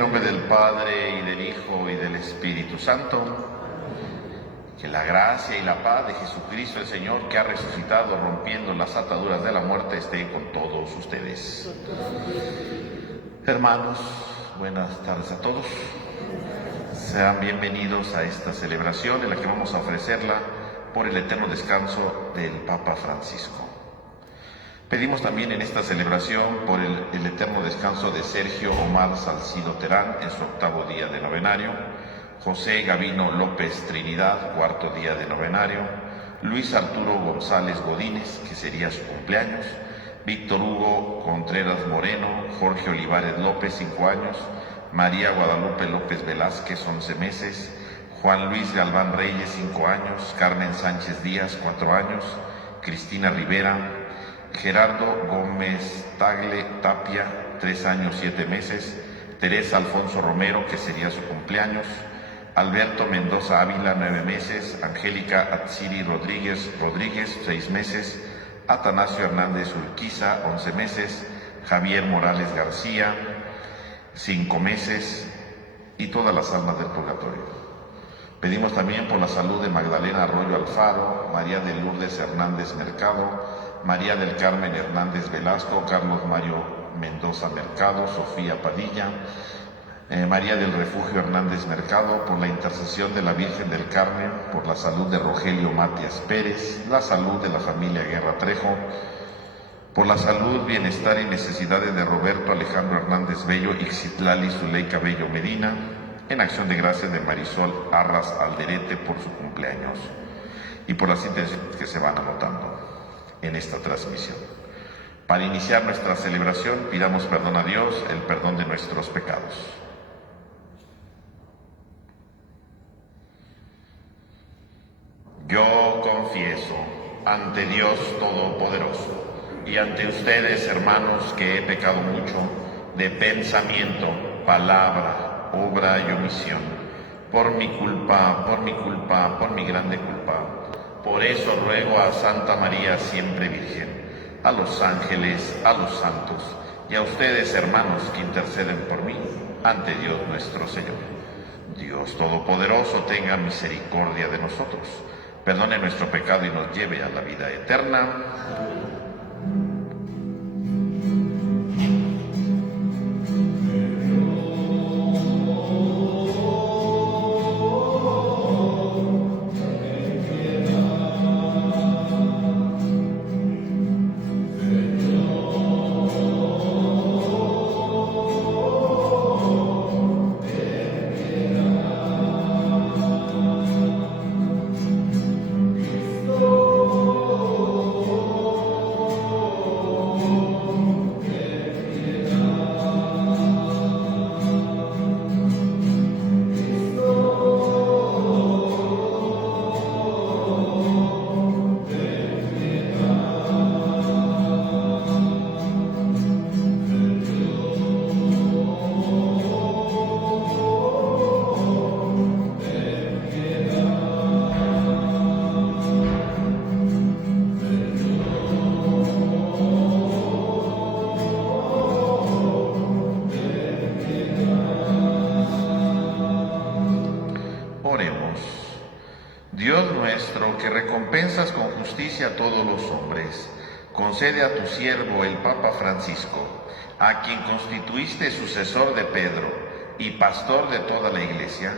nombre del Padre, y del Hijo, y del Espíritu Santo. Que la gracia y la paz de Jesucristo el Señor, que ha resucitado rompiendo las ataduras de la muerte, esté con todos ustedes. Hermanos, buenas tardes a todos. Sean bienvenidos a esta celebración en la que vamos a ofrecerla por el eterno descanso del Papa Francisco. Pedimos también en esta celebración por el eterno descanso de Sergio Omar Salcido Terán en su 8º día de novenario, José Gavino López Trinidad, 4º día de novenario, Luis Arturo González Godínez, que sería su cumpleaños, Víctor Hugo Contreras Moreno, Jorge Olivares López, 5 años, María Guadalupe López Velázquez, 11 meses, Juan Luis Galván Reyes, 5 años, Carmen Sánchez Díaz, 4 años, Cristina Rivera, Gerardo Gómez Tagle Tapia, 3 años, 7 meses, Teresa Alfonso Romero, que sería su cumpleaños, Alberto Mendoza Ávila, 9 meses, Angélica Atsiri Rodríguez, 6 meses, Atanasio Hernández Urquiza, 11 meses, Javier Morales García, 5 meses, y todas las almas del purgatorio. Pedimos también por la salud de Magdalena Arroyo Alfaro, María de Lourdes Hernández Mercado, María del Carmen Hernández Velasco, Carlos Mario Mendoza Mercado, Sofía Padilla, María del Refugio Hernández Mercado, por la intercesión de la Virgen del Carmen, por la salud de Rogelio Matias Pérez, la salud de la familia Guerra Trejo, por la salud, bienestar y necesidades de Roberto Alejandro Hernández Bello y Xitlali Zuleika Bello Medina, en acción de gracias de Marisol Arras Alderete por su cumpleaños, y por las intenciones que se van anotando en esta transmisión. Para iniciar nuestra celebración, pidamos perdón a Dios, el perdón de nuestros pecados. Yo confieso ante Dios Todopoderoso y ante ustedes, hermanos, que he pecado mucho de pensamiento, palabra, obra y omisión, por mi culpa, por mi grande culpa. Por eso ruego a Santa María siempre Virgen, a los ángeles, a los santos y a ustedes, hermanos, que interceden por mí ante Dios nuestro Señor. Dios Todopoderoso tenga misericordia de nosotros, perdone nuestro pecado y nos lleve a la vida eterna. Dios nuestro, que recompensas con justicia a todos los hombres, concede a tu siervo el Papa Francisco, a quien constituiste sucesor de Pedro y pastor de toda la Iglesia,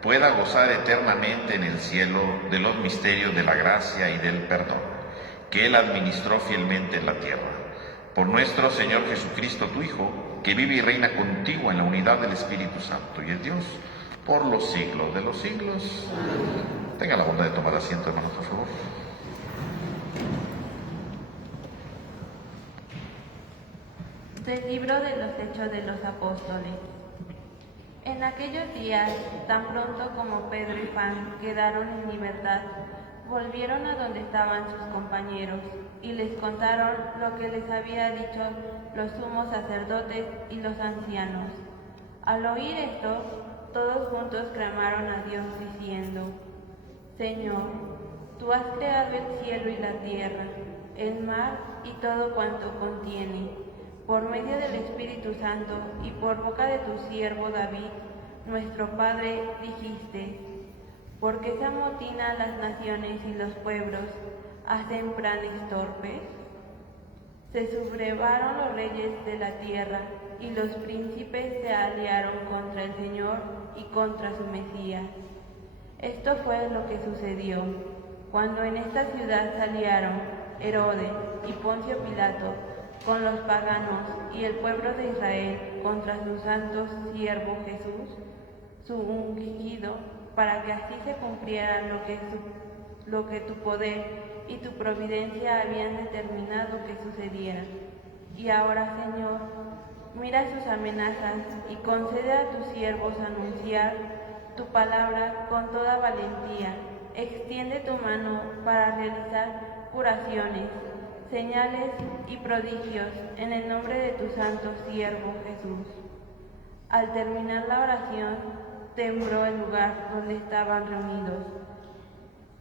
pueda gozar eternamente en el cielo de los misterios de la gracia y del perdón, que Él administró fielmente en la tierra. Por nuestro Señor Jesucristo, tu Hijo, que vive y reina contigo en la unidad del Espíritu Santo y es Dios, por los siglos de los siglos. Tenga la bondad de tomar asiento, hermanos, por favor. Del libro de los Hechos de los Apóstoles. En aquellos días, tan pronto como Pedro y Juan quedaron en libertad, volvieron a donde estaban sus compañeros y les contaron lo que les había dicho los sumos sacerdotes y los ancianos. Al oír esto, todos juntos clamaron a Dios diciendo: Señor, tú has creado el cielo y la tierra, el mar y todo cuanto contiene. por medio del Espíritu Santo y por boca de tu siervo David, nuestro Padre, dijiste: ¿por qué se amotinan las naciones y los pueblos, hacen planes torpes? Se sublevaron los reyes de la tierra, y los príncipes se aliaron contra el Señor y contra su Mesías. Esto fue lo que sucedió cuando en esta ciudad se aliaron Herodes y Poncio Pilato con los paganos y el pueblo de Israel contra su santo siervo Jesús, su ungido, para que así se cumpliera lo que tu poder y tu providencia habían determinado que sucediera. Y ahora, Señor, mira sus amenazas y concede a tus siervos anunciar tu palabra con toda valentía. Extiende tu mano para realizar curaciones, señales y prodigios en el nombre de tu santo siervo Jesús. Al terminar la oración, tembló el lugar donde estaban reunidos.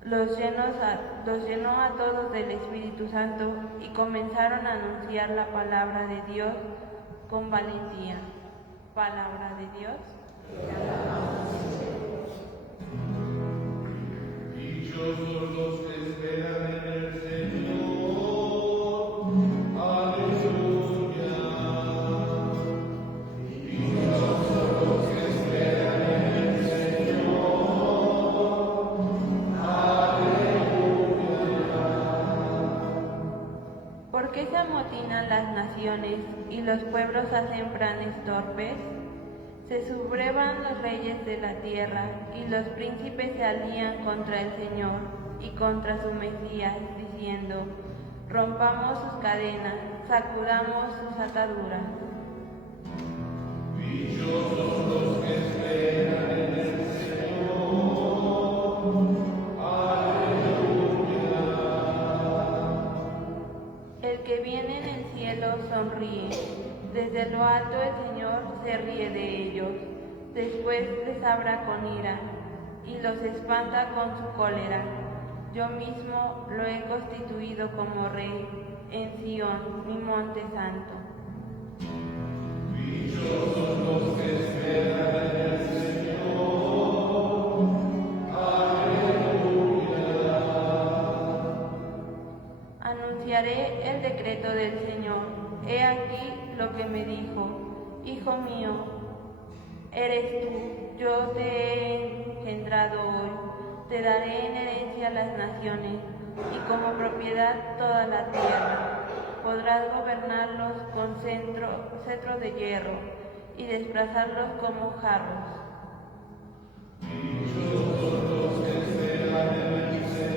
Los llenó a todos del Espíritu Santo y comenzaron a anunciar la palabra de Dios con valentía. Palabra de Dios. Dichosos los que esperan en el Señor. Aleluya. Dichosos los que esperan en el Señor. Aleluya. ¿Por qué se amotinan las naciones y los pueblos hacen planes torpes? Se sublevan los reyes de la tierra, y los príncipes se alían contra el Señor y contra su Mesías, diciendo: rompamos sus cadenas, sacudamos sus ataduras. Dichosos los que esperan en el Señor. Aleluya. El que viene en el cielo sonríe. Desde lo alto el Señor se ríe de ellos. Después les habla con ira y los espanta con su cólera. Yo mismo lo he constituido como rey en Sión, mi monte santo. Dichosos los que esperan en el Señor. Aleluya. Anunciaré el decreto del Señor. He aquí lo que me dijo: Hijo mío, eres tú, yo te he engendrado hoy. Te daré en herencia las naciones y como propiedad toda la tierra. Podrás gobernarlos con cetro de hierro y desplazarlos como jarros. Dichosos los que esperan en el Señor.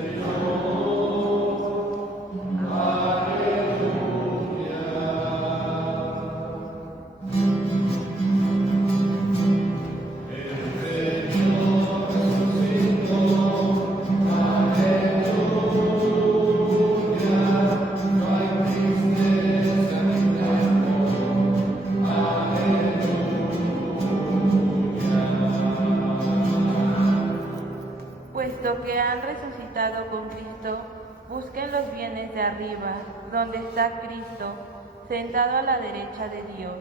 Puesto que han resucitado con Cristo, busquen los bienes de arriba, donde está Cristo, sentado a la derecha de Dios.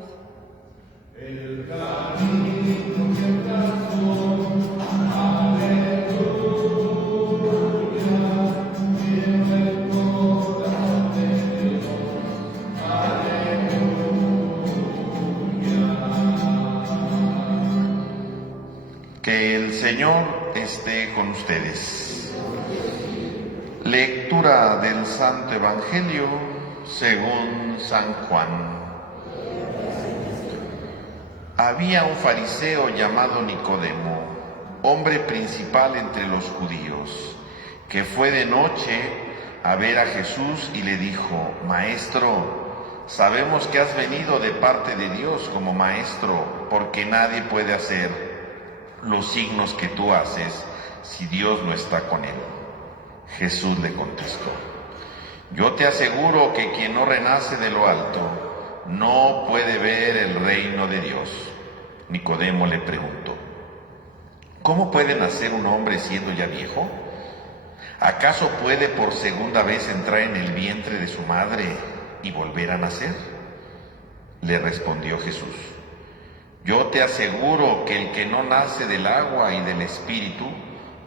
El camino que trazó, aleluya, lleva el corazón de Dios, aleluya. Que el Señor esté con ustedes. Lectura del Santo Evangelio según San Juan. Había un fariseo llamado Nicodemo, hombre principal entre los judíos, que fue de noche a ver a Jesús y le dijo: Maestro, sabemos que has venido de parte de Dios como maestro, porque nadie puede hacer los signos que tú haces si Dios no está con él. Jesús le contestó: Yo te aseguro que quien no renace de lo alto no puede ver el reino de Dios. Nicodemo le preguntó: ¿Cómo puede nacer un hombre siendo ya viejo? ¿Acaso puede por segunda vez entrar en el vientre de su madre y volver a nacer? Le respondió Jesús: yo te aseguro que el que no nace del agua y del Espíritu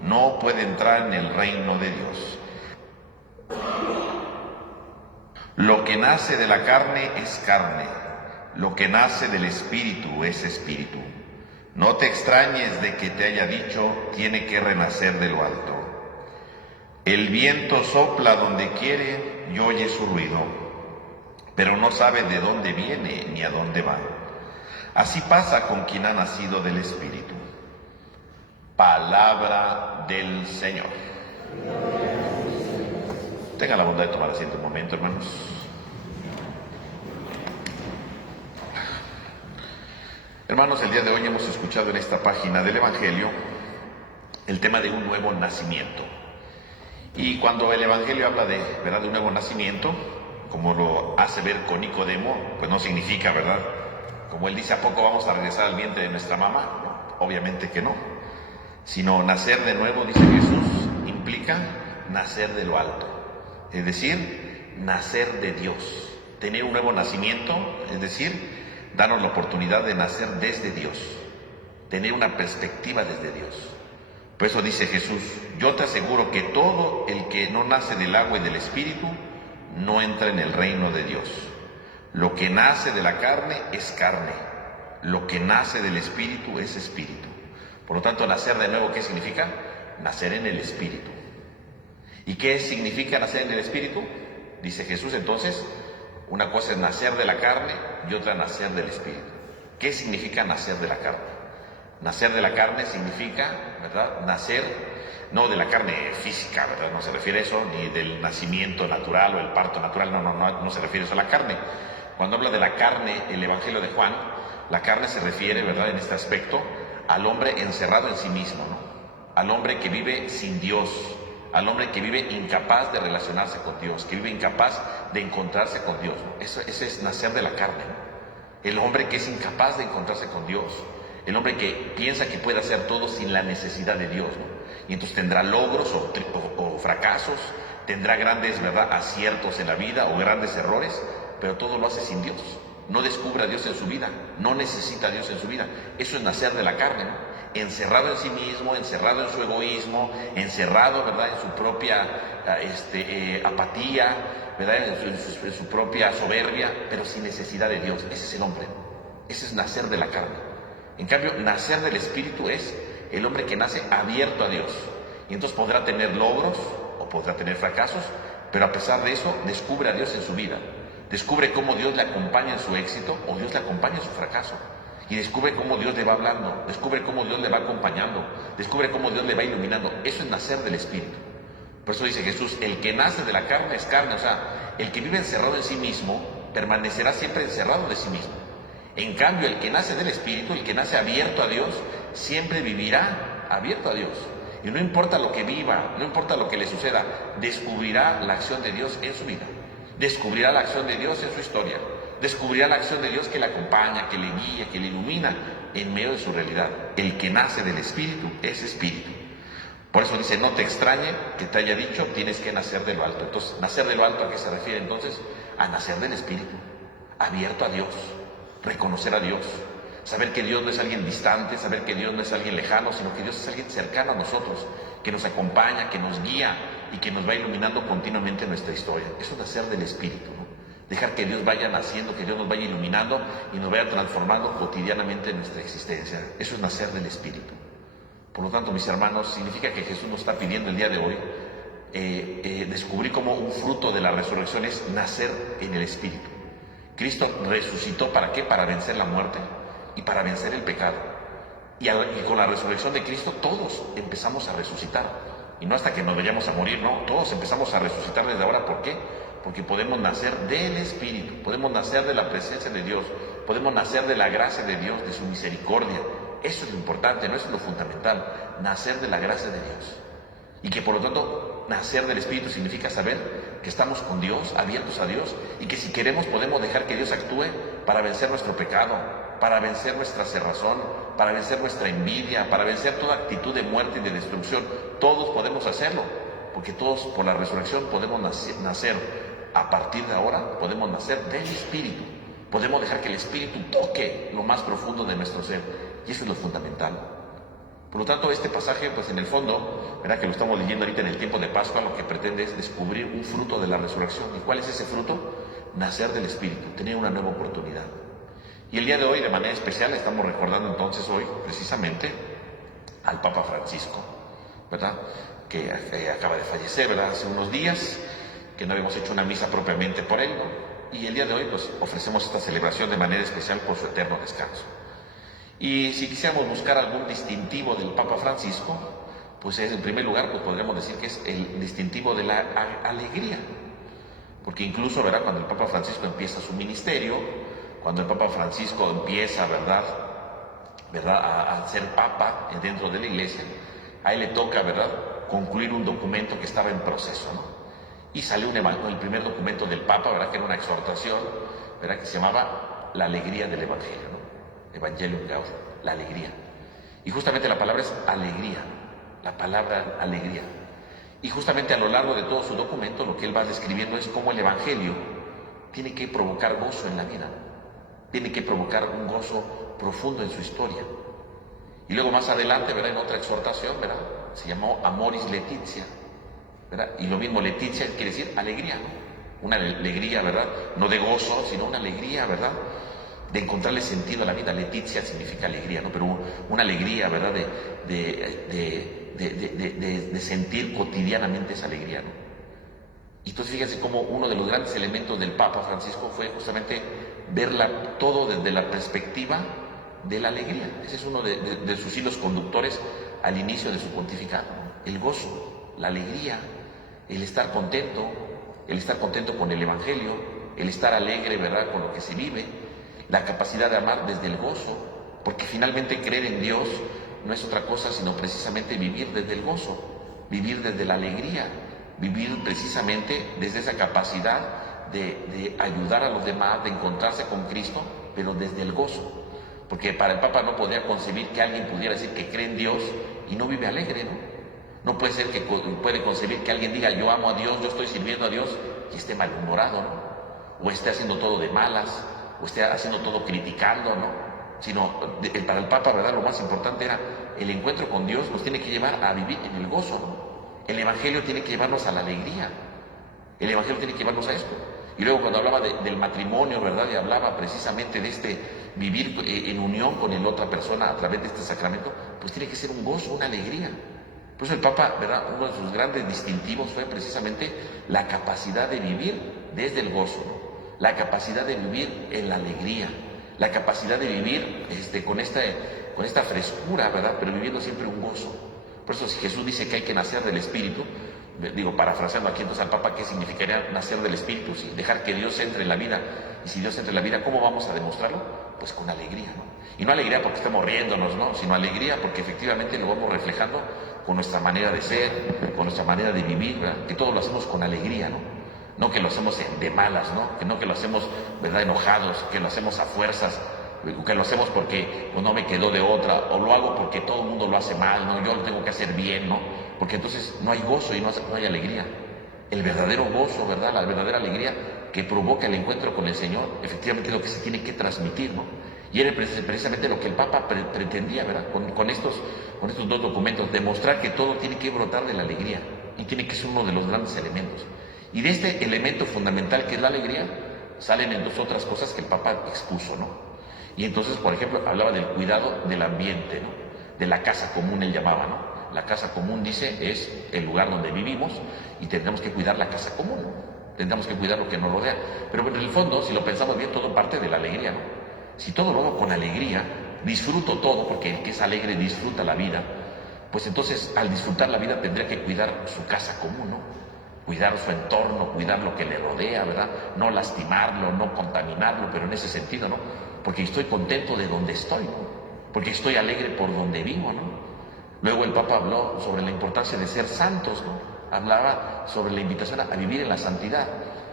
no puede entrar en el reino de Dios. Lo que nace de la carne es carne, lo que nace del Espíritu es Espíritu. No te extrañes de que te haya dicho, tiene que renacer de lo alto. El viento sopla donde quiere y oye su ruido, pero no sabe de dónde viene ni a dónde va. Así pasa con quien ha nacido del Espíritu. Palabra del Señor. Tengan la bondad de tomar asiento un momento, hermanos. Hermanos, el día de hoy hemos escuchado en esta página del Evangelio el tema de un nuevo nacimiento. Y cuando el Evangelio habla de, ¿verdad?, de un nuevo nacimiento, como lo hace ver con Nicodemo, pues no significa, ¿verdad?, como él dice, ¿a poco vamos a regresar al vientre de nuestra mamá? No, obviamente que no. Sino nacer de nuevo, dice Jesús, implica nacer de lo alto. Es decir, nacer de Dios. Tener un nuevo nacimiento, es decir, darnos la oportunidad de nacer desde Dios. Tener una perspectiva desde Dios. Por eso dice Jesús: yo te aseguro que todo el que no nace del agua y del Espíritu no entra en el reino de Dios. Lo que nace de la carne es carne, lo que nace del Espíritu es Espíritu. Por lo tanto, nacer de nuevo, ¿qué significa? Nacer en el Espíritu. ¿Y qué significa nacer en el Espíritu? Dice Jesús entonces, una cosa es nacer de la carne y otra nacer del Espíritu. ¿Qué significa nacer de la carne? Nacer de la carne significa, ¿verdad?, nacer no de la carne física, ¿verdad? No se refiere a eso, ni del nacimiento natural o el parto natural, no se refiere eso a la carne. Cuando habla de la carne, el Evangelio de Juan, la carne se refiere, ¿verdad?, en este aspecto, al hombre encerrado en sí mismo, ¿no? Al hombre que vive sin Dios, al hombre que vive incapaz de relacionarse con Dios, que vive incapaz de encontrarse con Dios, ¿no? Eso es nacer de la carne, ¿no? El hombre que es incapaz de encontrarse con Dios, el hombre que piensa que puede hacer todo sin la necesidad de Dios, ¿no? Y entonces tendrá logros o fracasos, tendrá grandes, ¿verdad?, aciertos en la vida o grandes errores, pero todo lo hace sin Dios. No descubre a Dios en su vida, no necesita a Dios en su vida. Eso es nacer de la carne, ¿no? Encerrado en sí mismo, encerrado en su egoísmo, encerrado, ¿verdad?, en su propia apatía, ¿verdad?, en su propia soberbia, pero sin necesidad de Dios. Ese es el hombre, ese es nacer de la carne. En cambio, nacer del Espíritu es el hombre que nace abierto a Dios. Y entonces podrá tener logros o podrá tener fracasos, pero a pesar de eso descubre a Dios en su vida. Descubre cómo Dios le acompaña en su éxito o Dios le acompaña en su fracaso. Y descubre cómo Dios le va hablando, descubre cómo Dios le va acompañando, descubre cómo Dios le va iluminando. Eso es nacer del Espíritu. Por eso dice Jesús, el que nace de la carne es carne. O sea, el que vive encerrado en sí mismo permanecerá siempre encerrado de sí mismo. En cambio, el que nace del Espíritu, el que nace abierto a Dios, siempre vivirá abierto a Dios. Y no importa lo que viva, no importa lo que le suceda, descubrirá la acción de Dios en su vida. Descubrirá la acción de Dios en su historia. Descubrirá la acción de Dios que le acompaña, que le guía, que le ilumina en medio de su realidad. El que nace del Espíritu es Espíritu. Por eso dice, no te extrañe que te haya dicho, tienes que nacer de lo alto. Entonces, nacer de lo alto, ¿a qué se refiere entonces? A nacer del Espíritu, abierto a Dios, reconocer a Dios, saber que Dios no es alguien distante, saber que Dios no es alguien lejano, sino que Dios es alguien cercano a nosotros, que nos acompaña, que nos guía y que nos va iluminando continuamente nuestra historia. Eso es nacer del Espíritu, ¿no? Dejar que Dios vaya naciendo, que Dios nos vaya iluminando y nos vaya transformando cotidianamente nuestra existencia. Eso es nacer del Espíritu. Por lo tanto, mis hermanos, significa que Jesús nos está pidiendo el día de hoy descubrir cómo un fruto de la resurrección es nacer en el Espíritu. Cristo resucitó, ¿para qué? Para vencer la muerte y para vencer el pecado. Y con la resurrección de Cristo todos empezamos a resucitar. Y no hasta que nos vayamos a morir, no, todos empezamos a resucitar desde ahora. ¿Por qué? Porque podemos nacer del Espíritu, podemos nacer de la presencia de Dios, podemos nacer de la gracia de Dios, de su misericordia. Eso es lo importante, no eso es lo fundamental, nacer de la gracia de Dios. Y que por lo tanto, nacer del Espíritu significa saber que estamos con Dios, abiertos a Dios, y que si queremos podemos dejar que Dios actúe para vencer nuestro pecado, para vencer nuestra cerrazón, para vencer nuestra envidia, para vencer toda actitud de muerte y de destrucción. Todos podemos hacerlo, porque todos por la resurrección podemos nacer. A partir de ahora podemos nacer del Espíritu. Podemos dejar que el Espíritu toque lo más profundo de nuestro ser. Y eso es lo fundamental. Por lo tanto, este pasaje, pues en el fondo, ¿verdad?, que lo estamos leyendo ahorita en el tiempo de Pascua, lo que pretende es descubrir un fruto de la resurrección. ¿Y cuál es ese fruto? Nacer del Espíritu, tener una nueva oportunidad. Y el día de hoy, de manera especial, estamos recordando entonces hoy, precisamente, al Papa Francisco, ¿verdad?, que acaba de fallecer, ¿verdad?, hace unos días, que no habíamos hecho una misa propiamente por él, ¿no? Y el día de hoy, pues, ofrecemos esta celebración de manera especial por su eterno descanso. Y si quisiéramos buscar algún distintivo del Papa Francisco, pues es, en primer lugar, pues podríamos decir que es el distintivo de la alegría. Porque incluso, ¿verdad?, cuando el Papa Francisco empieza su ministerio, cuando el Papa Francisco empieza, ¿verdad?, a ser Papa dentro de la Iglesia, a él le toca, ¿verdad?, concluir un documento que estaba en proceso, ¿no? Y salió el primer documento del Papa, ¿verdad?, que era una exhortación, ¿verdad?, que se llamaba La alegría del Evangelio, ¿no? Evangelium Gaudium, la alegría. Y justamente la palabra es alegría, la palabra alegría. Y justamente a lo largo de todo su documento lo que él va describiendo es cómo el Evangelio tiene que provocar gozo en la vida, tiene que provocar un gozo profundo en su historia. Y luego más adelante, ¿verdad?, en otra exhortación, ¿verdad?, se llamó Amoris Laetitia, ¿verdad? Y lo mismo, Leticia quiere decir alegría, ¿no? Una alegría, ¿verdad?, no de gozo, sino una alegría, ¿verdad?, de encontrarle sentido a la vida. Leticia significa alegría, ¿no? Pero una alegría, ¿verdad?, de sentir cotidianamente esa alegría, ¿no? Y entonces fíjense cómo uno de los grandes elementos del Papa Francisco fue justamente verla todo desde la perspectiva de la alegría. Ese es uno de sus hilos conductores al inicio de su pontificado, ¿no? El gozo, la alegría, el estar contento con el Evangelio, el estar alegre, ¿verdad?, con lo que se vive, la capacidad de amar desde el gozo, porque finalmente creer en Dios no es otra cosa sino precisamente vivir desde el gozo, vivir desde la alegría, vivir precisamente desde esa capacidad de ayudar a los demás, de encontrarse con Cristo, pero desde el gozo. Porque para el Papa no podía concebir que alguien pudiera decir que cree en Dios y no vive alegre, ¿no? No puede ser que puede concebir que alguien diga yo amo a Dios, yo estoy sirviendo a Dios y esté malhumorado, ¿no? O esté haciendo todo de malas, o esté haciendo todo criticando, ¿no? Sino para el Papa, ¿verdad?, lo más importante era el encuentro con Dios nos tiene que llevar a vivir en el gozo, ¿no? El Evangelio tiene que llevarnos a la alegría, el Evangelio tiene que llevarnos a esto. Y luego cuando hablaba del matrimonio, ¿verdad?, y hablaba precisamente de este vivir en unión con la otra persona a través de este sacramento, pues tiene que ser un gozo, una alegría. Por eso el Papa, ¿verdad?, uno de sus grandes distintivos fue precisamente la capacidad de vivir desde el gozo, ¿no?, la capacidad de vivir en la alegría, la capacidad de vivir con esta frescura, ¿verdad?, pero viviendo siempre un gozo. Por eso si Jesús dice que hay que nacer del Espíritu, digo, parafraseando aquí entonces al Papa, ¿qué significaría nacer del Espíritu? Sí, dejar que Dios entre en la vida. Y si Dios entra en la vida, ¿cómo vamos a demostrarlo? Pues con alegría, ¿no? Y no alegría porque estemos riéndonos, ¿no?, sino alegría porque efectivamente lo vamos reflejando con nuestra manera de ser, con nuestra manera de vivir, ¿verdad?, que todo lo hacemos con alegría, ¿no? No que lo hacemos de malas, ¿no? Que lo hacemos, ¿verdad?, enojados, que lo hacemos a fuerzas, que lo hacemos porque pues, no me quedó de otra, o lo hago porque todo el mundo lo hace mal, ¿no? Yo lo tengo que hacer bien, ¿no? Porque entonces no hay gozo y no hay alegría. El verdadero gozo, ¿verdad?, la verdadera alegría que provoca el encuentro con el Señor, efectivamente es lo que se tiene que transmitir, ¿no? Y era precisamente lo que el Papa pretendía, ¿verdad?, con estos dos documentos, demostrar que todo tiene que brotar de la alegría y tiene que ser uno de los grandes elementos. Y de este elemento fundamental que es la alegría, salen en dos otras cosas que el Papa expuso, ¿no? Y entonces, por ejemplo, hablaba del cuidado del ambiente, ¿no?, de la casa común, él llamaba, ¿no? La casa común, dice, es el lugar donde vivimos y tendremos que cuidar la casa común, tendremos que cuidar lo que nos rodea. Pero en el fondo, si lo pensamos bien, todo parte de la alegría, ¿no? Si todo lo hago con alegría, disfruto todo, porque el que es alegre disfruta la vida, pues entonces al disfrutar la vida tendría que cuidar su casa común, ¿no? Cuidar su entorno, cuidar lo que le rodea, ¿verdad? No lastimarlo, no contaminarlo, pero en ese sentido, ¿no? Porque estoy contento de donde estoy, ¿no? Porque estoy alegre por donde vivo, ¿no? Luego el Papa habló sobre la importancia de ser santos, ¿no? Hablaba sobre la invitación a vivir en la santidad.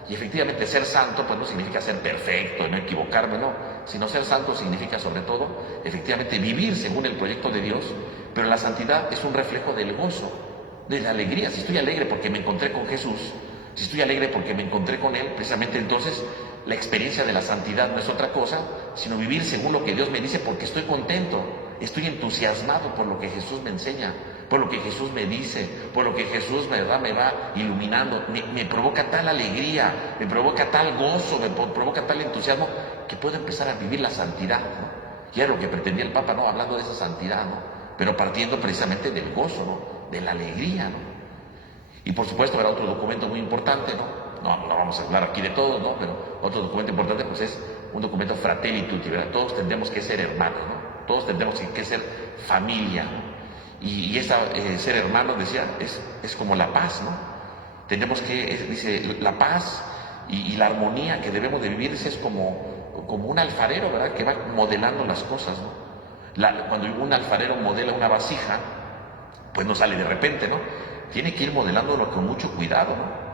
Y efectivamente ser santo pues no significa ser perfecto, no equivocarme, no, sino ser santo significa sobre todo efectivamente vivir según el proyecto de Dios, pero la santidad es un reflejo del gozo, de la alegría. Si estoy alegre porque me encontré con Jesús, Si estoy alegre porque me encontré con Él, precisamente entonces la experiencia de la santidad no es otra cosa, sino vivir según lo que Dios me dice porque estoy contento, estoy entusiasmado por lo que Jesús me enseña, por lo que Jesús me dice, por lo que Jesús me va iluminando. Me provoca tal alegría, me provoca tal gozo, me provoca tal entusiasmo que puedo empezar a vivir la santidad, ¿no? Y era lo que pretendía el Papa, ¿no? Hablando de esa santidad, ¿no? Pero partiendo precisamente del gozo, ¿no? De la alegría, ¿no? Y por supuesto era otro documento muy importante, ¿no? No vamos a hablar aquí de todos, ¿no? Pero otro documento importante pues es un documento Fratelli Tutti, ¿verdad? Todos tendremos que ser hermanos, ¿no? Todos tendremos que ser familia, ¿no? Y ser hermanos, decía, es como la paz, ¿no? Tenemos que, dice, la paz y la armonía que debemos de vivir es como un alfarero, ¿verdad? Que va modelando las cosas, ¿no? Cuando un alfarero modela una vasija, pues no sale de repente, ¿no? Tiene que ir modelándolo con mucho cuidado, ¿no?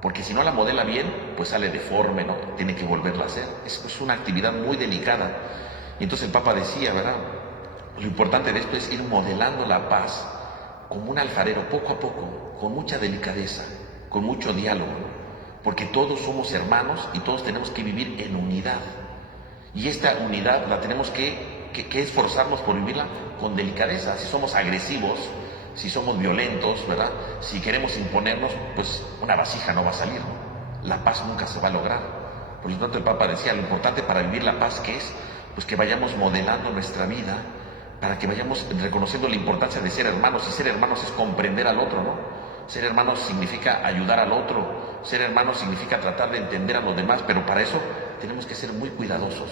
Porque si no la modela bien, pues sale deforme, ¿no? Tiene que volverla a hacer. Es una actividad muy delicada. Y entonces el Papa decía, ¿verdad? Lo importante de esto es ir modelando la paz como un alfarero, poco a poco, con mucha delicadeza, con mucho diálogo, ¿no? Porque todos somos hermanos y todos tenemos que vivir en unidad. Y esta unidad la tenemos que esforzarnos por vivirla con delicadeza. Si somos agresivos, si somos violentos, ¿verdad? Si queremos imponernos, pues una vasija no va a salir, ¿no? La paz nunca se va a lograr. Por lo tanto, el Papa decía, lo importante para vivir la paz, ¿qué es? Pues que vayamos modelando nuestra vida, para que vayamos reconociendo la importancia de ser hermanos. Y ser hermanos es comprender al otro, ¿no? Ser hermanos significa ayudar al otro, ser hermanos significa tratar de entender a los demás, pero para eso tenemos que ser muy cuidadosos,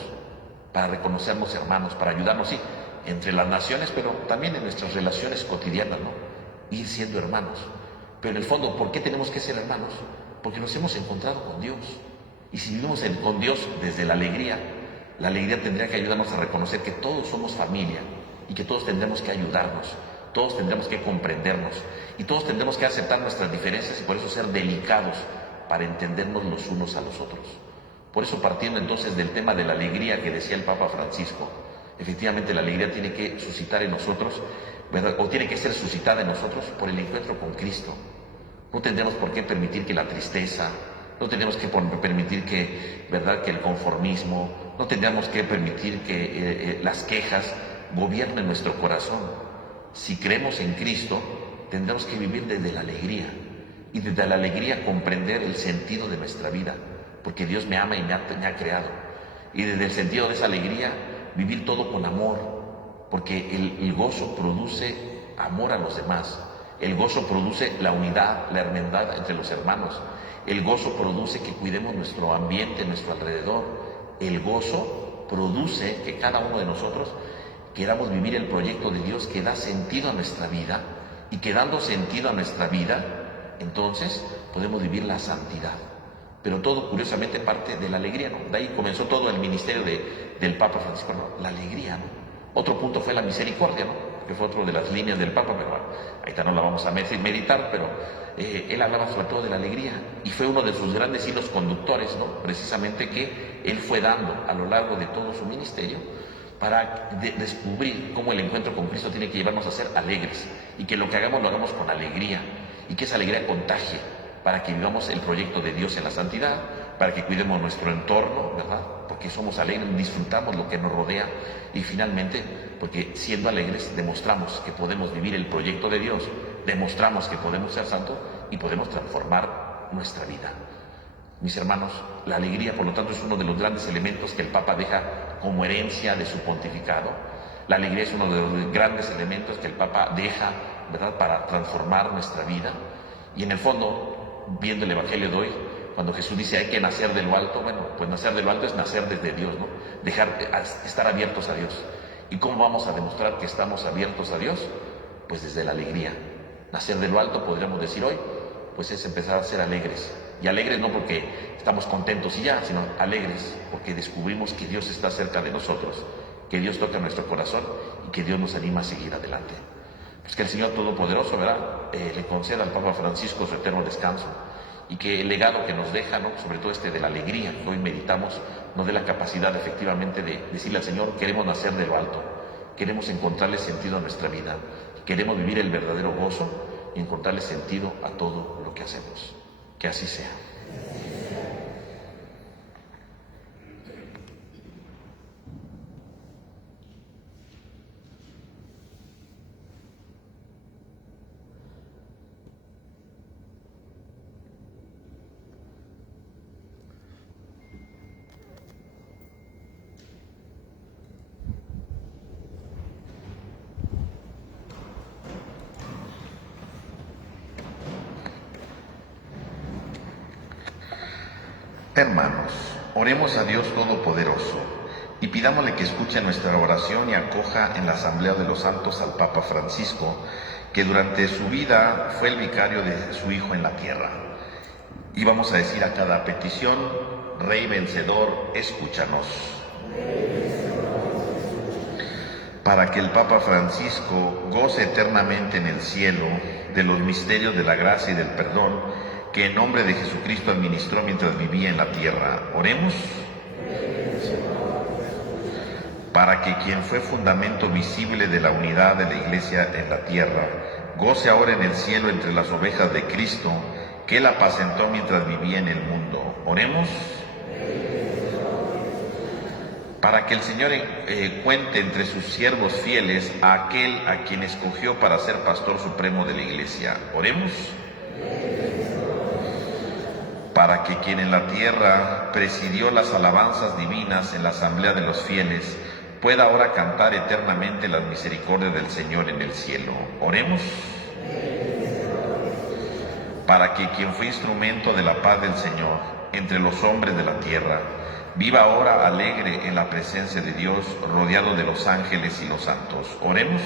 para reconocernos hermanos, para ayudarnos, sí, entre las naciones, pero también en nuestras relaciones cotidianas, ¿no? Ir siendo hermanos. Pero en el fondo, ¿por qué tenemos que ser hermanos? Porque nos hemos encontrado con Dios. Y si vivimos con Dios desde la alegría tendría que ayudarnos a reconocer que todos somos familia y que todos tendremos que ayudarnos, todos tendremos que comprendernos y todos tendremos que aceptar nuestras diferencias y por eso ser delicados para entendernos los unos a los otros. Por eso, partiendo entonces del tema de la alegría que decía el Papa Francisco, efectivamente la alegría tiene que suscitar en nosotros, ¿verdad? O tiene que ser suscitada en nosotros por el encuentro con Cristo. No tendremos por qué permitir que la tristeza, no tendremos que permitir que, ¿verdad?, que el conformismo, no tendremos que permitir que las quejas gobiernen nuestro corazón. Si creemos en Cristo, tendremos que vivir desde la alegría y desde la alegría comprender el sentido de nuestra vida, porque Dios me ama y me ha creado. Y desde el sentido de esa alegría, vivir todo con amor, porque el gozo produce amor a los demás. El gozo produce la unidad, la hermandad entre los hermanos. El gozo produce que cuidemos nuestro ambiente, nuestro alrededor. El gozo produce que cada uno de nosotros queramos vivir el proyecto de Dios que da sentido a nuestra vida, y que dando sentido a nuestra vida, entonces podemos vivir la santidad. Pero todo curiosamente parte de la alegría, ¿no? De ahí comenzó todo el ministerio del Papa Francisco, ¿no? La alegría, ¿no? Otro punto fue la misericordia, ¿no? Que fue otra de las líneas del Papa, pero ahorita no la vamos a meditar, pero él hablaba sobre todo de la alegría y fue uno de sus grandes hilos conductores, ¿no? Precisamente que él fue dando a lo largo de todo su ministerio para descubrir cómo el encuentro con Cristo tiene que llevarnos a ser alegres y que lo que hagamos lo hagamos con alegría y que esa alegría contagie para que vivamos el proyecto de Dios en la santidad, para que cuidemos nuestro entorno, ¿verdad? Porque somos alegres, disfrutamos lo que nos rodea y finalmente, porque siendo alegres demostramos que podemos vivir el proyecto de Dios, demostramos que podemos ser santos y podemos transformar nuestra vida. Mis hermanos, la alegría, por lo tanto, es uno de los grandes elementos que el Papa deja como herencia de su pontificado. La alegría es uno de los grandes elementos que el Papa deja, ¿verdad?, para transformar nuestra vida. Y en el fondo, viendo el Evangelio de hoy, cuando Jesús dice hay que nacer de lo alto, bueno, pues nacer de lo alto es nacer desde Dios, ¿no? Estar abiertos a Dios. ¿Y cómo vamos a demostrar que estamos abiertos a Dios? Pues desde la alegría. Nacer de lo alto, podríamos decir hoy, pues es empezar a ser alegres. Y alegres no porque estamos contentos y ya, sino alegres porque descubrimos que Dios está cerca de nosotros, que Dios toca nuestro corazón y que Dios nos anima a seguir adelante. Pues que el Señor Todopoderoso, ¿verdad?, le conceda al Papa Francisco su eterno descanso y que el legado que nos deja, ¿no?, sobre todo de la alegría que hoy meditamos, nos dé la capacidad efectivamente de decirle al Señor, queremos nacer de lo alto, queremos encontrarle sentido a nuestra vida, queremos vivir el verdadero gozo y encontrarle sentido a todo lo que hacemos. Que así sea. Hermanos, oremos a Dios Todopoderoso y pidámosle que escuche nuestra oración y acoja en la Asamblea de los Santos al Papa Francisco, que durante su vida fue el vicario de su Hijo en la tierra. Y vamos a decir a cada petición: Rey vencedor, escúchanos. Para que el Papa Francisco goce eternamente en el cielo de los misterios de la gracia y del perdón que en nombre de Jesucristo administró mientras vivía en la tierra. Oremos. Para que quien fue fundamento visible de la unidad de la Iglesia en la tierra, goce ahora en el cielo entre las ovejas de Cristo, que Él apacentó mientras vivía en el mundo. Oremos. Para que el Señor cuente entre sus siervos fieles a aquel a quien escogió para ser pastor supremo de la Iglesia. Oremos. Para que quien en la tierra presidió las alabanzas divinas en la asamblea de los fieles, pueda ahora cantar eternamente las misericordias del Señor en el cielo. Oremos. Para que quien fue instrumento de la paz del Señor entre los hombres de la tierra, viva ahora alegre en la presencia de Dios, rodeado de los ángeles y los santos. Oremos.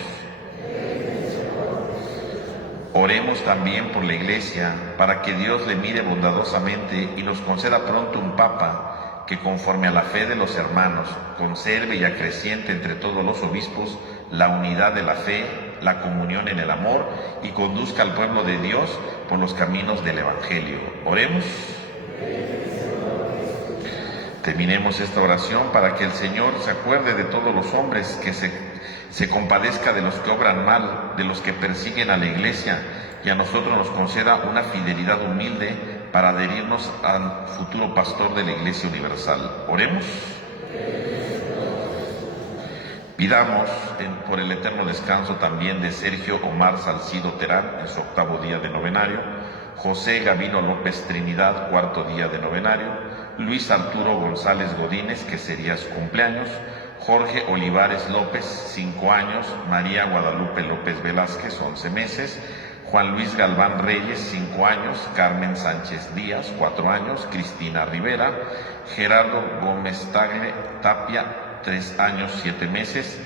Oremos también por la Iglesia, para que Dios le mire bondadosamente y nos conceda pronto un Papa que, conforme a la fe de los hermanos, conserve y acreciente entre todos los obispos la unidad de la fe, la comunión en el amor y conduzca al pueblo de Dios por los caminos del Evangelio. Oremos. Terminemos esta oración para que el Señor se acuerde de todos los hombres, que se compadezca de los que obran mal, de los que persiguen a la Iglesia, y a nosotros nos conceda una fidelidad humilde para adherirnos al futuro pastor de la Iglesia Universal. Oremos. Pidamos por el eterno descanso también de Sergio Omar Salcido Terán en su 8º día de novenario, José Gavino López Trinidad, 4º día de novenario, Luis Arturo González Godínez, que sería su cumpleaños, Jorge Olivares López, 5 años, María Guadalupe López Velázquez, 11 meses, Juan Luis Galván Reyes, 5 años, Carmen Sánchez Díaz, 4 años, Cristina Rivera, Gerardo Gómez Tapia, 3 años, 7 meses,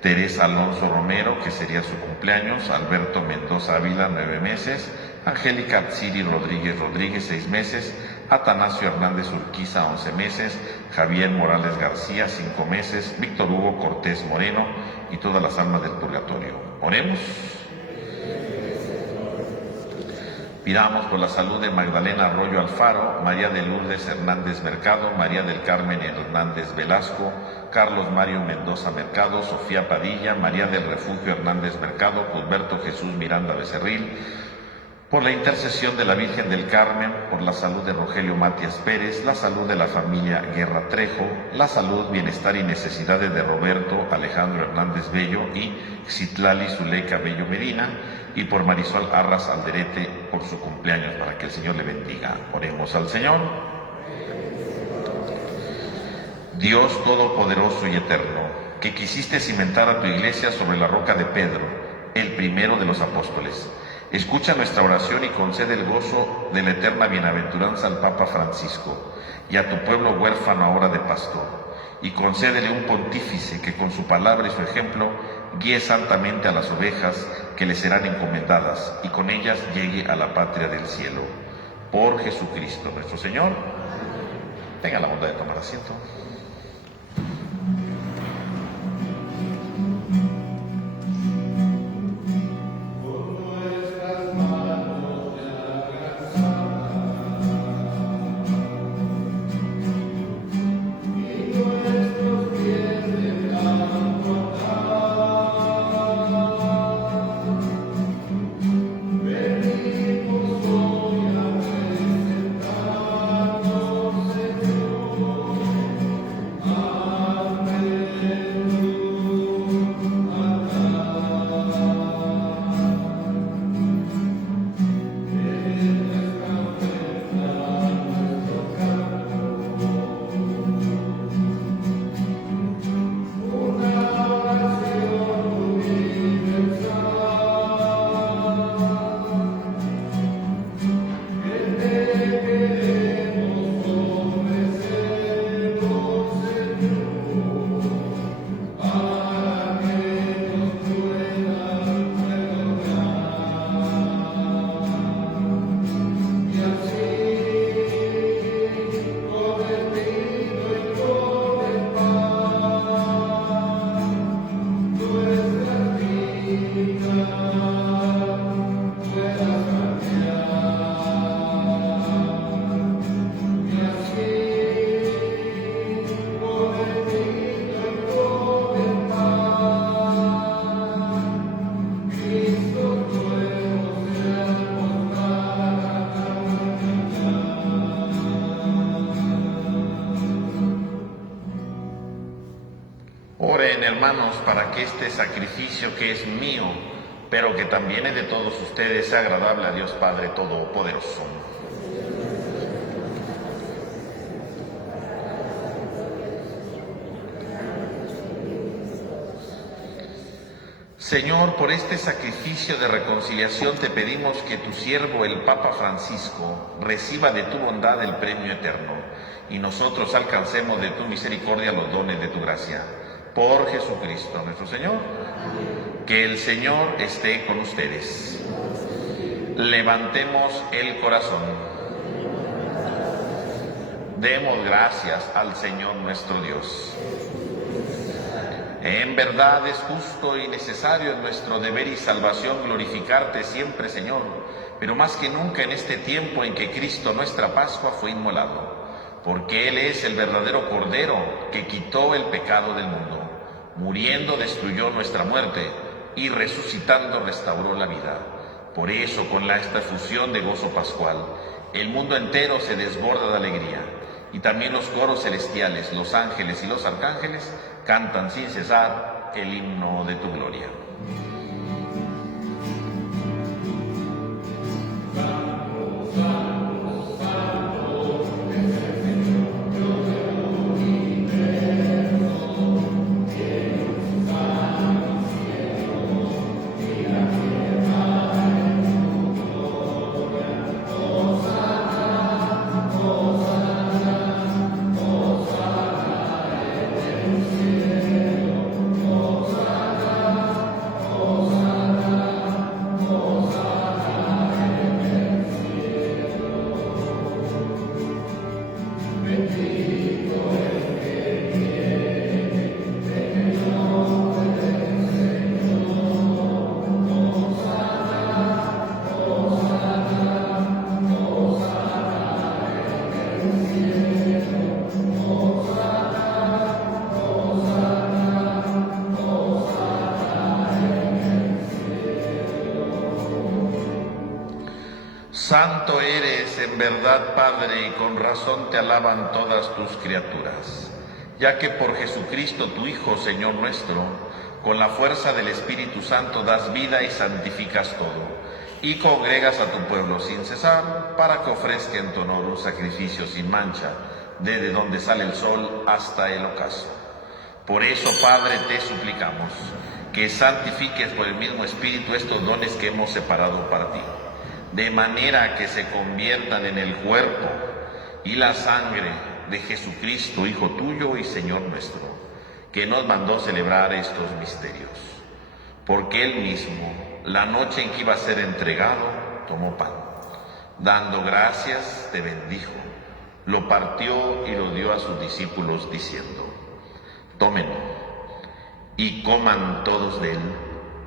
Teresa Alonso Romero, que sería su cumpleaños, Alberto Mendoza Ávila, 9 meses, Angélica Atsiri Rodríguez, 6 meses, Atanasio Hernández Urquiza, 11 meses, Javier Morales García, 5 meses, Víctor Hugo Cortés Moreno y todas las almas del purgatorio. Oremos. Pidamos por la salud de Magdalena Arroyo Alfaro, María de Lourdes Hernández Mercado, María del Carmen Hernández Velasco, Carlos Mario Mendoza Mercado, Sofía Padilla, María del Refugio Hernández Mercado, Cusberto Jesús Miranda Becerril, por la intercesión de la Virgen del Carmen, por la salud de Rogelio Matias Pérez, la salud de la familia Guerra Trejo, la salud, bienestar y necesidades de Roberto Alejandro Hernández Bello y Citlali Zuleika Bello Medina, y por Marisol Arras Alderete por su cumpleaños, para que el Señor le bendiga. Oremos al Señor. Dios Todopoderoso y Eterno, que quisiste cimentar a tu Iglesia sobre la roca de Pedro, el primero de los apóstoles, escucha nuestra oración y concede el gozo de la eterna bienaventuranza al Papa Francisco y a tu pueblo huérfano ahora de pastor, y concédele un pontífice que con su palabra y su ejemplo guíe santamente a las ovejas que le serán encomendadas y con ellas llegue a la patria del cielo. Por Jesucristo nuestro Señor. Tenga la bondad de tomar asiento. Oren, hermanos, para que este sacrificio que es mío, pero que también es de todos ustedes, sea agradable a Dios Padre Todopoderoso. Señor, por este sacrificio de reconciliación te pedimos que tu siervo, el Papa Francisco, reciba de tu bondad el premio eterno y nosotros alcancemos de tu misericordia los dones de tu gracia. Por Jesucristo nuestro Señor. Que el Señor esté con ustedes. Levantemos el corazón. Demos gracias al Señor nuestro Dios. En verdad es justo y necesario en nuestro deber y salvación glorificarte siempre, Señor, pero más que nunca en este tiempo en que Cristo, nuestra Pascua, fue inmolado, porque Él es el verdadero Cordero que quitó el pecado del mundo. Muriendo destruyó nuestra muerte y resucitando restauró la vida. Por eso, con esta efusión de gozo pascual, el mundo entero se desborda de alegría, y también los coros celestiales, los ángeles y los arcángeles cantan sin cesar el himno de tu gloria. Santo eres en verdad, Padre, y con razón te alaban todas tus criaturas, ya que por Jesucristo tu Hijo, Señor nuestro, con la fuerza del Espíritu Santo das vida y santificas todo, y congregas a tu pueblo sin cesar, para que ofrezca en tu honor un sacrificio sin mancha, desde donde sale el sol hasta el ocaso. Por eso, Padre, te suplicamos que santifiques por el mismo Espíritu estos dones que hemos separado para ti, de manera que se conviertan en el cuerpo y la sangre de Jesucristo, Hijo tuyo y Señor nuestro, que nos mandó celebrar estos misterios. Porque Él mismo, la noche en que iba a ser entregado, tomó pan. Dando gracias, te bendijo, lo partió y lo dio a sus discípulos, diciendo: tómenlo y coman todos de él,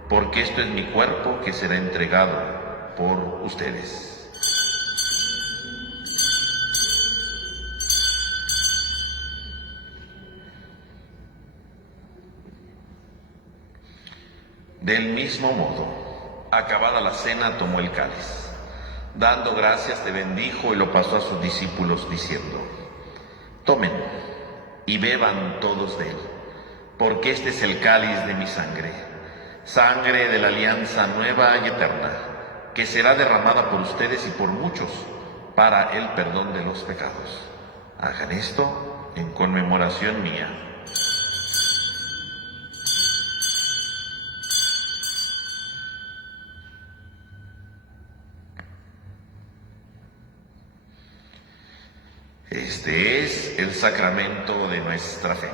porque esto es mi cuerpo que será entregado por ustedes. Del mismo modo, acabada la cena, tomó el cáliz. Dando gracias, te bendijo y lo pasó a sus discípulos, diciendo: tomen y beban todos de él, porque este es el cáliz de mi sangre, sangre de la alianza nueva y eterna, que será derramada por ustedes y por muchos para el perdón de los pecados. Hagan esto en conmemoración mía. Este es el sacramento de nuestra fe.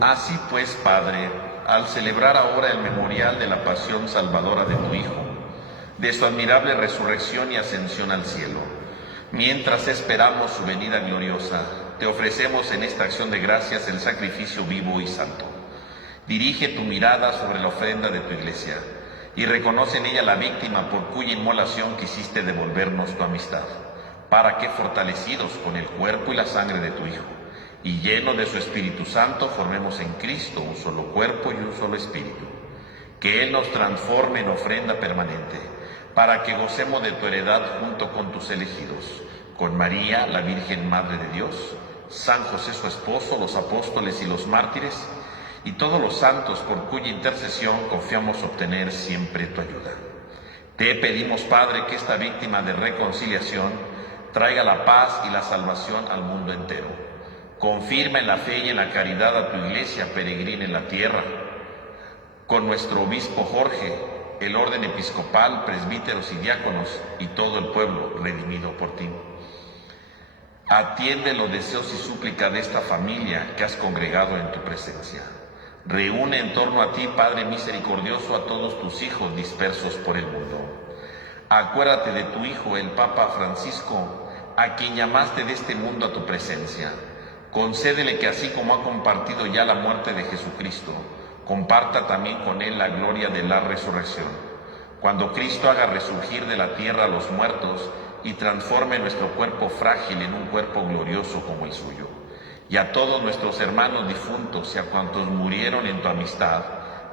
Así pues, Padre, al celebrar ahora el memorial de la pasión salvadora de tu Hijo, de su admirable resurrección y ascensión al cielo, mientras esperamos su venida gloriosa, te ofrecemos en esta acción de gracias el sacrificio vivo y santo. Dirige tu mirada sobre la ofrenda de tu Iglesia y reconoce en ella la víctima por cuya inmolación quisiste devolvernos tu amistad, para que, fortalecidos con el cuerpo y la sangre de tu Hijo, y llenos de su Espíritu Santo, formemos en Cristo un solo cuerpo y un solo espíritu. Que Él nos transforme en ofrenda permanente, para que gocemos de tu heredad junto con tus elegidos, con María, la Virgen Madre de Dios, San José su esposo, los apóstoles y los mártires, y todos los santos por cuya intercesión confiamos obtener siempre tu ayuda. Te pedimos, Padre, que esta víctima de reconciliación traiga la paz y la salvación al mundo entero. Confirma en la fe y en la caridad a tu Iglesia peregrina en la tierra. Con nuestro obispo Jorge, el orden episcopal, presbíteros y diáconos y todo el pueblo redimido por ti. Atiende los deseos y súplica de esta familia que has congregado en tu presencia. Reúne en torno a ti, Padre misericordioso, a todos tus hijos dispersos por el mundo. Acuérdate de tu Hijo, el Papa Francisco, a quien llamaste de este mundo a tu presencia. Concédele que así como ha compartido ya la muerte de Jesucristo, comparta también con él la gloria de la resurrección. Cuando Cristo haga resurgir de la tierra a los muertos y transforme nuestro cuerpo frágil en un cuerpo glorioso como el suyo. Y a todos nuestros hermanos difuntos y a cuantos murieron en tu amistad,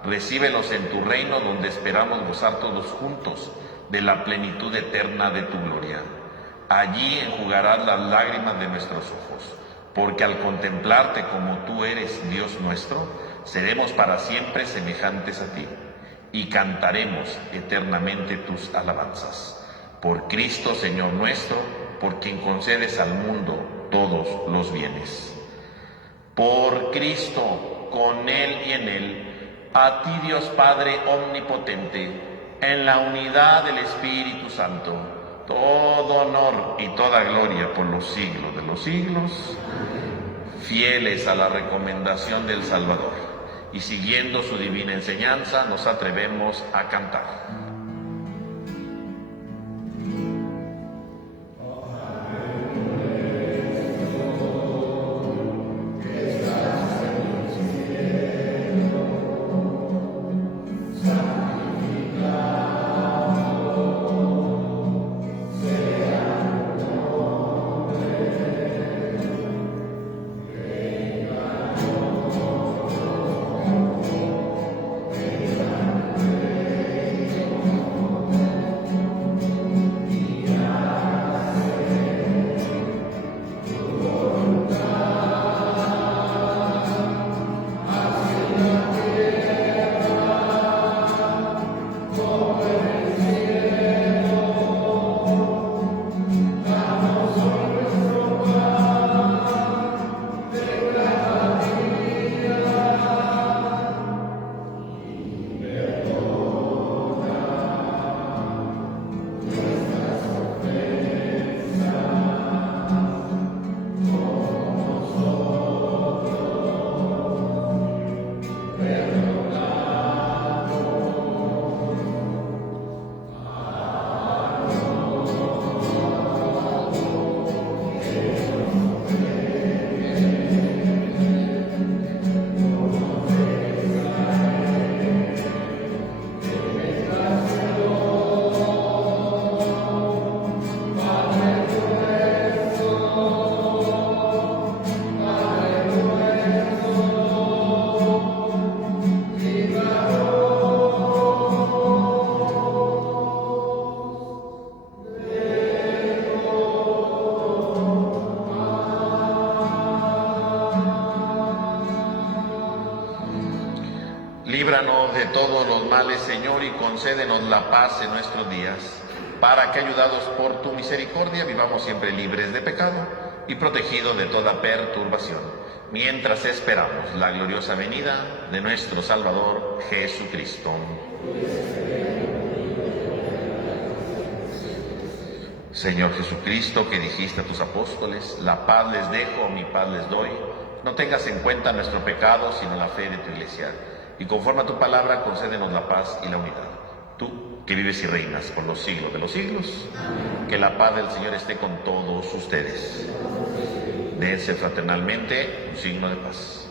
recíbelos en tu reino, donde esperamos gozar todos juntos de la plenitud eterna de tu gloria. Allí enjugarás las lágrimas de nuestros ojos, porque al contemplarte como tú eres Dios nuestro, seremos para siempre semejantes a ti, y cantaremos eternamente tus alabanzas. Por Cristo, Señor nuestro, por quien concedes al mundo todos los bienes. Por Cristo, con Él y en Él, a ti Dios Padre omnipotente, en la unidad del Espíritu Santo, todo honor y toda gloria por los siglos de los siglos. Fieles a la recomendación del Salvador y siguiendo su divina enseñanza, nos atrevemos a cantar. Líbranos de todos los males, Señor, y concédenos la paz en nuestros días, para que, ayudados por tu misericordia, vivamos siempre libres de pecado y protegidos de toda perturbación, mientras esperamos la gloriosa venida de nuestro Salvador Jesucristo. Señor Jesucristo, que dijiste a tus apóstoles, la paz les dejo, mi paz les doy, no tengas en cuenta nuestro pecado, sino la fe de tu Iglesia. Y conforme a tu palabra, concédenos la paz y la unidad. Tú, que vives y reinas por los siglos de los siglos, que la paz del Señor esté con todos ustedes. Dense fraternalmente un signo de paz.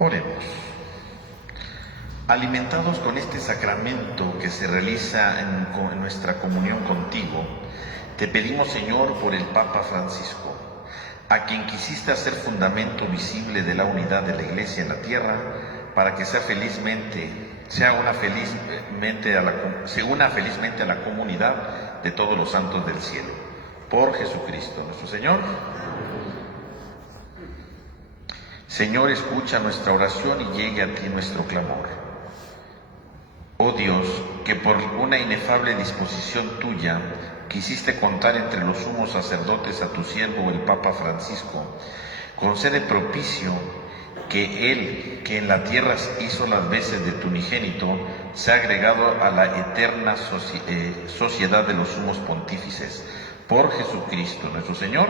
Oremos. Alimentados con este sacramento que se realiza en nuestra comunión contigo, te pedimos, Señor, por el Papa Francisco, a quien quisiste hacer fundamento visible de la unidad de la Iglesia en la tierra, para que se una felizmente a la comunidad de todos los santos del cielo. Por Jesucristo nuestro Señor. Señor, escucha nuestra oración y llegue a ti nuestro clamor. Oh Dios, que por una inefable disposición tuya quisiste contar entre los sumos sacerdotes a tu siervo el Papa Francisco, concede propicio que él, que en la tierra hizo las veces de tu unigénito, sea agregado a la eterna sociedad de los sumos pontífices. Por Jesucristo nuestro Señor.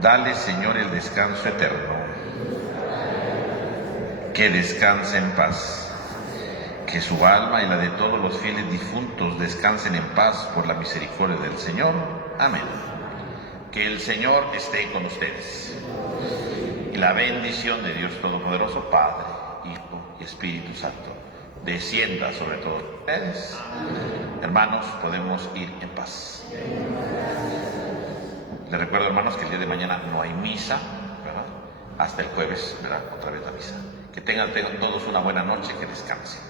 Dale, Señor, el descanso eterno. Que descanse en paz. Que su alma y la de todos los fieles difuntos descansen en paz por la misericordia del Señor. Amén. Que el Señor esté con ustedes. Y la bendición de Dios Todopoderoso, Padre, Hijo y Espíritu Santo, descienda sobre todos ustedes. Hermanos, podemos ir en paz. Les recuerdo, hermanos, que el día de mañana no hay misa, ¿verdad? Hasta el jueves, ¿verdad? Otra vez la misa. Que tengan todos una buena noche, que descansen.